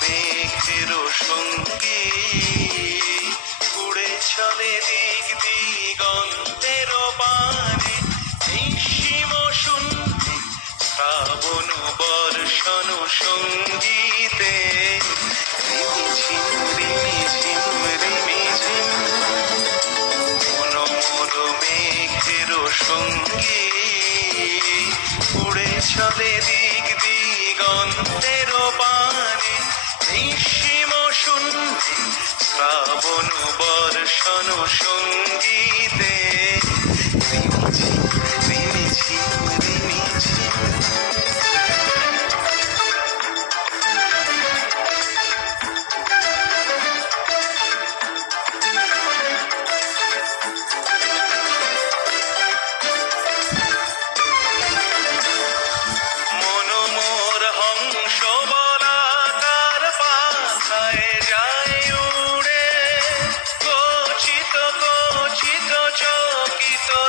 মেঘের সঙ্গী উড়ে চলে দিক দিগন্তের পানে, নিঃসীম শূন্যে শ্রাবণ বর্ষণ সঙ্গীতে রিমিঝিম রিমিঝিম রিমিঝিম। মনোমর মেঘের সঙ্গী উড়ে চলে দিক দিগন্তের পানে, নিঃসীম শূন্যে শ্রাবণ বর্ষণ সঙ্গীতে রিমিঝিম রিমিঝিম রিমিঝিম।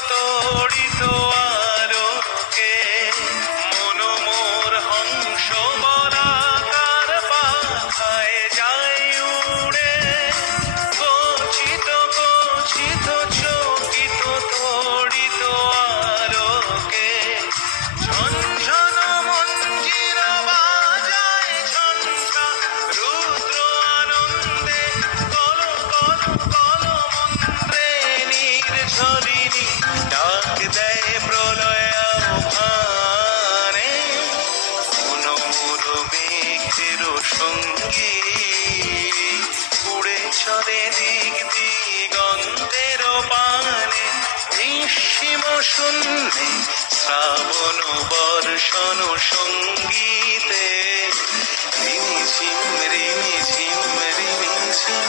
তড়িত আলোকে মনোমোর হংস বলাকার পাখায় যায় উড়ে, গচ্ছিত গচ্ছিত চকিত তড়িত আলোকে ঝনঝন মঞ্জির বাজায় ঝঞ্ঝা রুদ্র আনন্দে কল কল কল মন্ত্রে নির্ঝরিণী ডাক দেয় প্রলয় আহ্বানে। মনোমর মেঘের সঙ্গী উড়ে চলে দিক দিগন্তের পানে, নিঃসীম শূন্যে শ্রাবণ বর্ষণ সঙ্গীতে রিমিঝিম রিমিঝিম রিমিঝিম।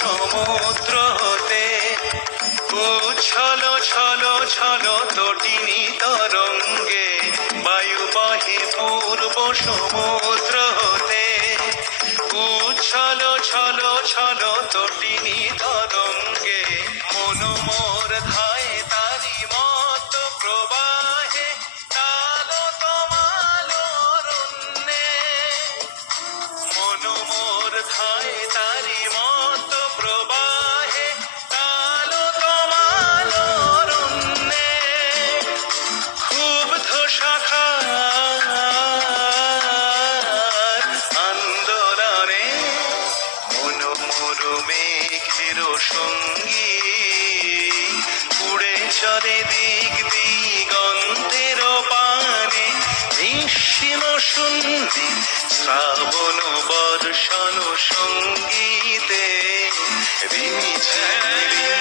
সমুদ্র হতে উচ্ছল ছল ছল তটিনী তরঙ্গে, বায়ু বহে পূর্ব সমুদ্র হতে উচ্ছল ছল ছল তটিনী তরঙ্গে। মনোমোর ধায় তারি মত প্রবাহে তালো তোমালো রুন্নে, মনোমোর ধায় তারি মত প্রবাহে তালো তোমালো রুন্নে। ক্ষুব্ধ শাখার আন্দোলনে মনোমর মেঘের সঙ্গী উড়ে চলে দিক দিগন্তের পানে, নিঃসীম শূন্যে শ্রাবণ বর্ষণ সঙ্গীতে রিমিঝিম